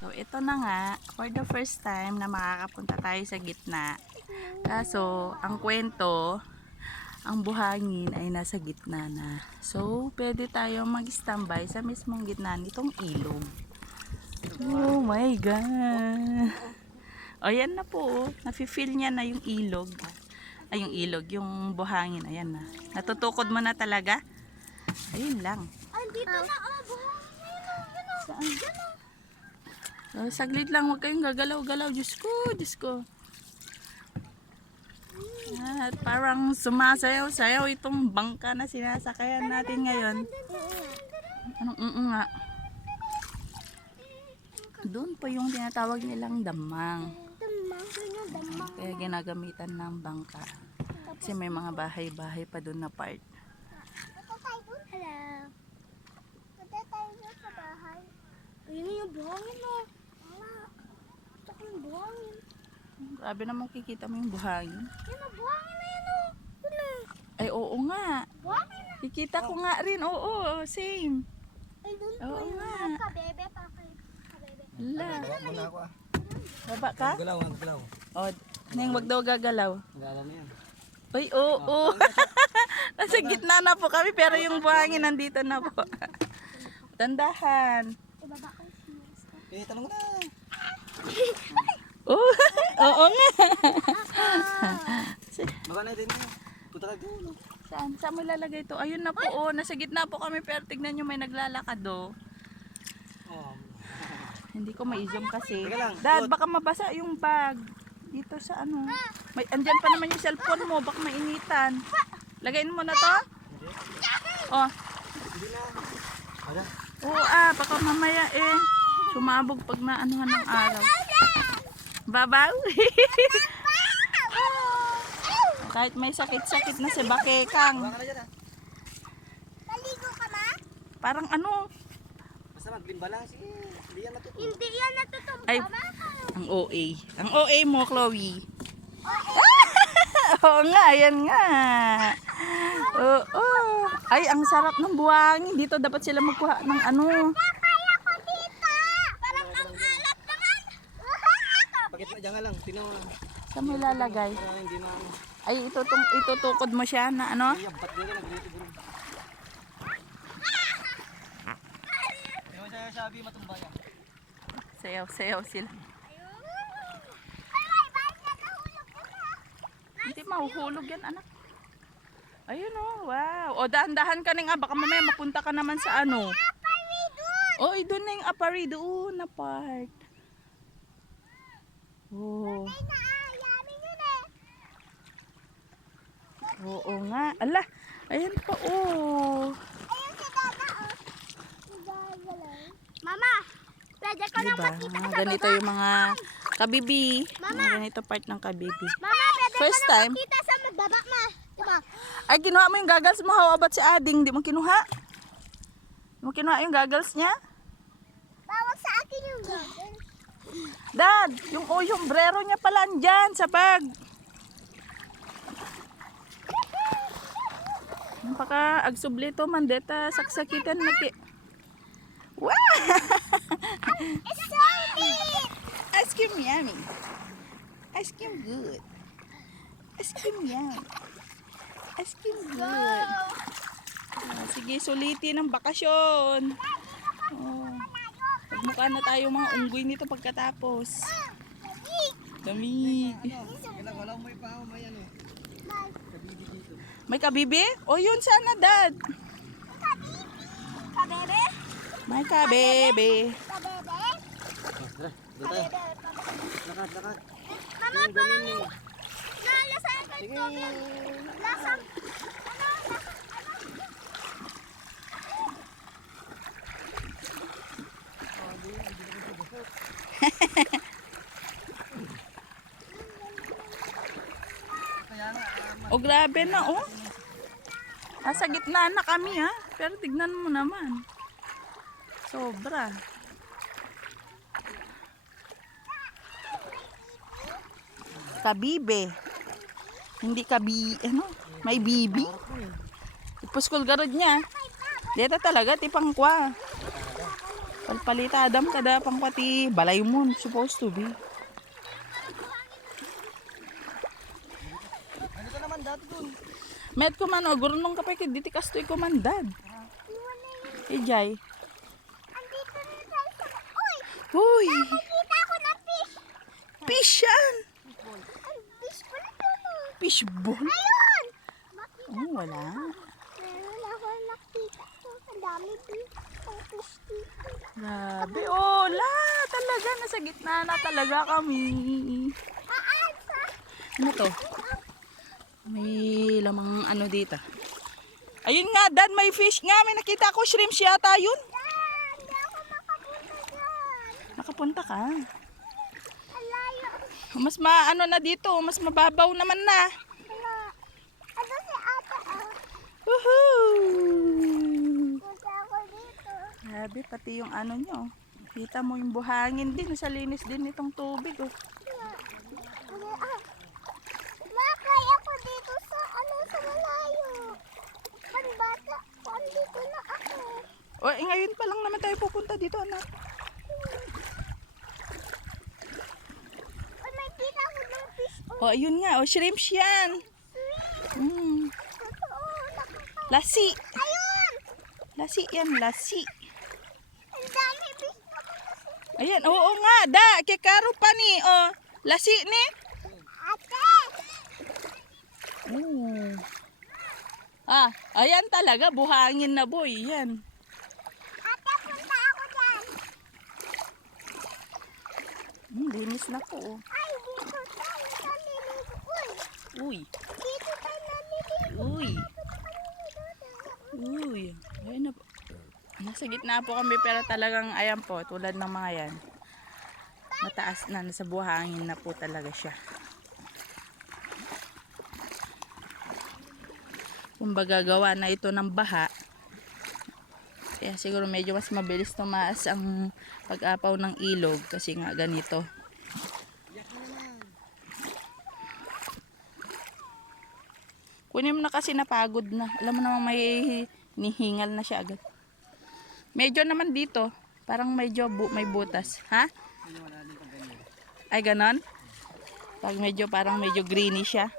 So, ito na nga, for the first time na makakapunta tayo sa gitna. Kaso, ang kwento, ang buhangin ay nasa gitna na. So, pwede tayo mag-standby sa mismong gitna nitong ilog. Oh my God! O, yan na po. Nafe-feel niya na yung ilog. Ay, yung ilog, yung buhangin. Ayan na. Natutukod mo na talaga? Ayun lang. Andito na, buhangin. Saan? So, saglit lang, huwag kayong gagalaw-galaw. Diyos ko, Diyos ko. At parang sumasayaw-sayaw itong bangka na sinasakayan natin ngayon. Anong nga? Doon pa yung tinatawag nilang damang. Kaya ginagamitan ng bangka. Kasi may mga bahay-bahay pa doon na part. Hello. Punta tayo sa bahay. Ayun yung buhangin, no? Ito ko yung buhangin. Grabe naman kikita mo yung buhangin. Yan ang buhangin na yan, no? Wala. Ay, oo nga. Buhangin na. Kikita ko nga rin. Oo, same. Ay, doon po Oo yung nga. kabebe pa kayo. Kabebe. Hala. Muna ako ah. Baba ka? Galaw, galaw. O, Neng, wag daw gagalaw. Galaw na yan. Uy, oo. Nasa gitna na po kami pero yung buhangin nandito na po. Tandahan. Ibaba ko yung sneeze ko. Tanong na. Oo, oo nga. Baka na din na. Punta ka doon. Saan? Saan mo ilalagay ito? Ayun na po, oh. Nasa gitna po kami pero tignan nyo may naglalakad, oh. Oh. Hindi ko ma-zoom kasi. Teka lang, Dad, baka mabasa yung bag. Dito sa ano. May, andyan pa naman yung cellphone mo. Baka mainitan. Lagayin mo na to? Oh. Hindi na. Ada. Oo, baka mamaya sumabog pag naanuhan ng araw. Babaw. Kahit may sakit-sakit na si Bakekang. Baka na dyan ah. Naligo ka, ma? Parang ano, Basta maglimba lang. Sige. Hindi yan natutunan. Hindi yan natutumba, Ay. ma. ang OA. Ang OA mo, Chloe. Oo nga, yan nga. Oo. Ay, ang sarap ng buhangin. Dito dapat sila magkuha ng ano. Kaya ko dito. Parang ang alat naman. Pakit na dyan nga lang. Tinaw lang. Saan mo ilalagay? Para hindi na. Ay, itutukod mo siya na ano. Ay, ba't din ka nag-dito bro? Ewan siya sabi matumbaya. Sayaw sila. Ay, bakit nakahulog ka na? Hindi mahuhulog yan, anak. Ayun oh, wow. O, dahan-dahan ka nga. Baka mamaya mapunta ka naman sa ano. Pari doon. Oy, doon na yung apari doon na part. Oh. Ay, naayamin yun eh. Oo nga. Ala, ayan pa oh. Ayun si Dada, oh. Si Dada lang. Mama, pwede ko nang Diba? makita sa Ganito baba. yung mga kabibi. Mama. Mga ganito part ng kabibi. Mama, pwede First ko nang time. makita sa baba, ma. Diba? Ay, kinuha mo yung goggles mo. How about si Ading? Di mo kinuha? Di mo kinuha yung goggles niya? Bawag sa akin yung gagawin. Dad, yung sombrero niya pala andyan sa bag. Napaka agsublito man deta saksakitan naki. Wow! It's so big! Ice cream yummy. Ice cream good. Ice cream yummy. Ice cream good. Sige, sulitin ang bakasyon. Oh. Magmukha na tayo mga unggoy nito pagkatapos. Dami. Kailang wala mo ipahaw may ano. Kabibi dito. May kabibi? O yun sana, Dad. Kabebe? May kabebe. Kabebe? Tara, doon tayo. Kabebe. Lakad, lakad. Mama, parang nalasahan ko ito. Lasang, Kaya nga, O grabe na, oh. Nasa gitna na kami, ha. Pero tignan mo naman. Sobra. Kabibe. Hindi ano? May bibi. Ipuskol garod niya. Dito talaga, tipang kwa. Palpalitadam kada pang pati balay mo supposed to be. Ano ka naman dati dun? Met ko man o gurnong kapay kid diti kastoy ko mandad. Ijay. Andito rin tayo sa... Uy! Uy, Nakita ko na fish! fish yan. Ay, fish pala yun oh. Fish ball. Ayun! Makita Oh, wala. meron ako nakita ko. Ang dami fish. Ang fish dito. Grabe. Oh, la. Talaga. Nasa gitna na talaga kami. Sa... Ano to? May lamang ano dito. Ayun nga, Dad. May fish nga. May nakita ko. Shrimps yata yun. Hindi ako makapunta dyan. Nakapunta ka. Ang layo. Mas maano na dito. Mas mababaw naman na. Wala. Ano si ate ah? Woohoo! Punta ako dito. Grabe, pati yung ano nyo. Kita mo yung buhangin din. Sa linis din itong tubig. Oh. Makay ako dito sa ano sa malayo. Panbata, andito na ako. O, ngayon pa lang naman tayo pupunta dito, anak. Ay, may kita ko ng fish. O, ayun nga. O, shrimps yan. Totoo, nakaka... Lasi. Ayun! Lasi yan, lasi. Ang dami fish naman kasi. Ayan, oo nga. Da, kikaro pa ni. O, lasi ni. Ate! Oo. Ah, ayan talaga. Buhangin na, boy. Yan. Ate, punta ako dyan. Linis na po. Oh. Ay, dito tayo naliligo. Uy. Dito tayo naliligo. Uy. Uy. Ayan na po. Nasa gitna po kami pero talagang ayan po. Tulad ng mga yan. Mataas na. Nasa buhangin na po talaga siya. Kumbaga gawa na ito ng baha. Kaya siguro medyo mas mabilis tumaas ang pag-apaw ng ilog kasi nga ganito. Kunin mo na kasi napagod na. Alam mo naman may nihingal na siya agad. Medyo naman dito. Parang medyo may butas. Ha? Ay ganon? Pag medyo parang medyo greeny siya.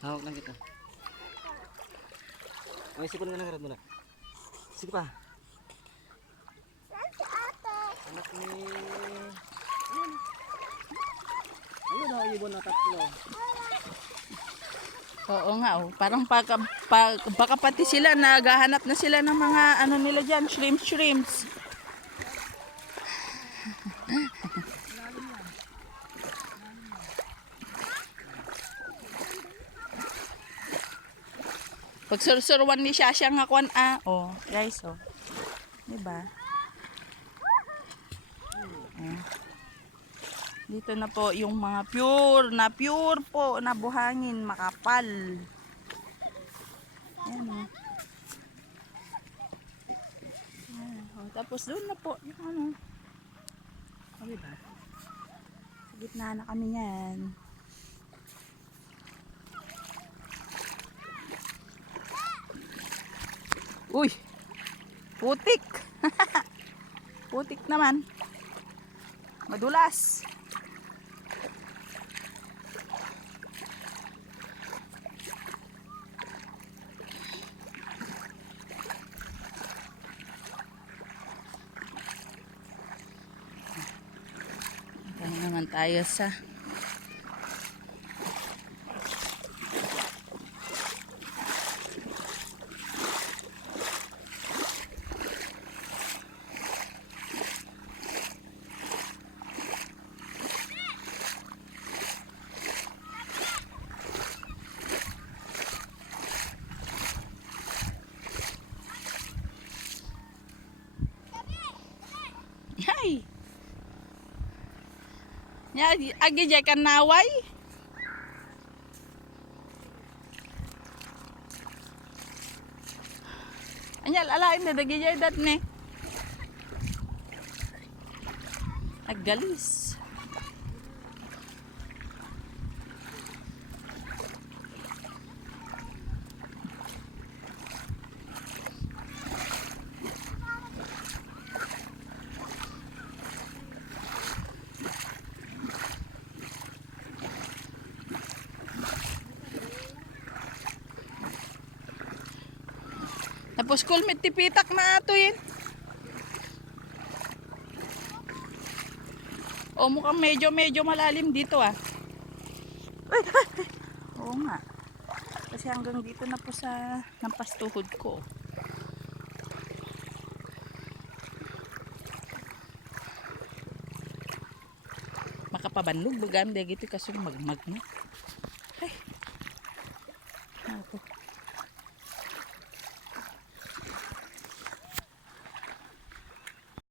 Hawak lang kita. Ay, sipon ka na karat muna. Sige pa. Saan si ate? Anak ni... Ayun na, ibon na tatlo. Oo nga oh. Parang baka pati sila naghahanap na sila ng mga ano nila dyan. Shrimps. Pag sursurwan ni Shasha nga kwan oh, guys oh. Diba? Oh. Dito na po yung mga pure po na buhangin, makapal. Ayan oh. Ayan, oh. Tapos doon na po yung ano. Oh, diba? Sa gitna na kami yan. Uy! Putik! Putik naman. Madulas. Kaya naman tayo sa Hay. Ya, agi jay kan naway. Anyal alain na dagi jay dat ne. Aggalis. Tapos kulmit tipitak na ato yun. O mukhang medyo malalim dito ah. Ay, ay, ay. Oo nga. Kasi hanggang dito na po sa nampastuhod ko. Makapabanlog bagam dagiti kasong magmag na.